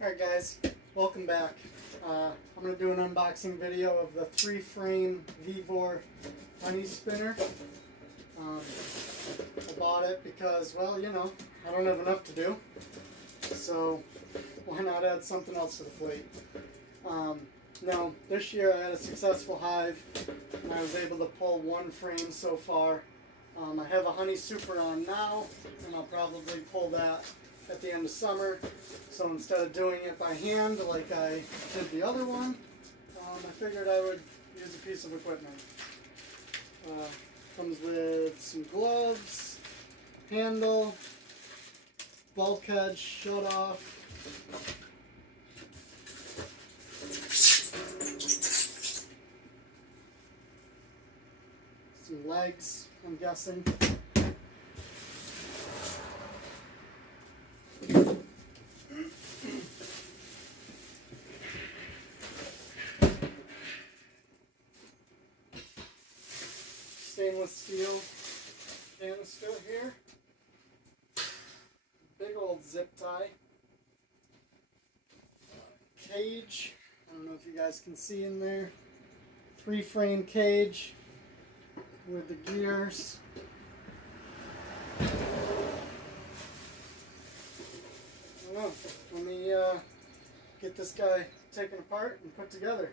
Alright guys, welcome back. I'm going to do an unboxing video of the 3-frame Vevor Honey Spinner. I bought it because, well, you know, I don't have enough to do, so why not add something else to the plate? Now, this year I had a successful hive, and I was able to pull 1 frame so far. I have a Honey Super on now, and I'll probably pull that at the end of summer. So instead of doing it by hand like I did the other one, I figured I would use a piece of equipment. Comes with some gloves, handle, bulkhead shut off, some legs, I'm guessing. Stainless steel canister here. Big old zip tie. Cage. I don't know if you guys can see in there. 3-frame cage with the gears. I don't know. Let me get this guy taken apart and put together.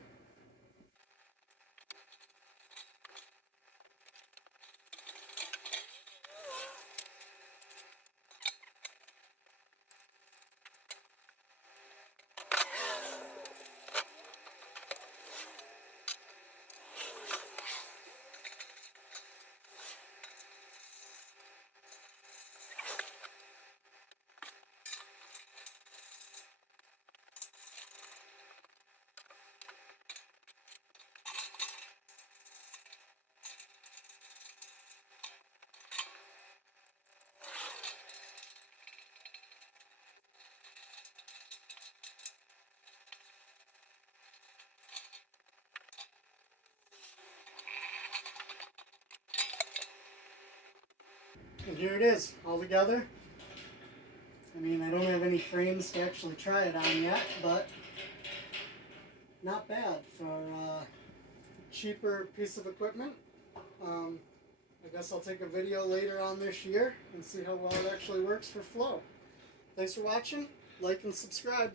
And here it is, all together. I mean, I don't have any frames to actually try it on yet, but not bad for a cheaper piece of equipment. I guess I'll take a video later on this year and see how well it actually works for flow. Thanks for watching. Like and subscribe.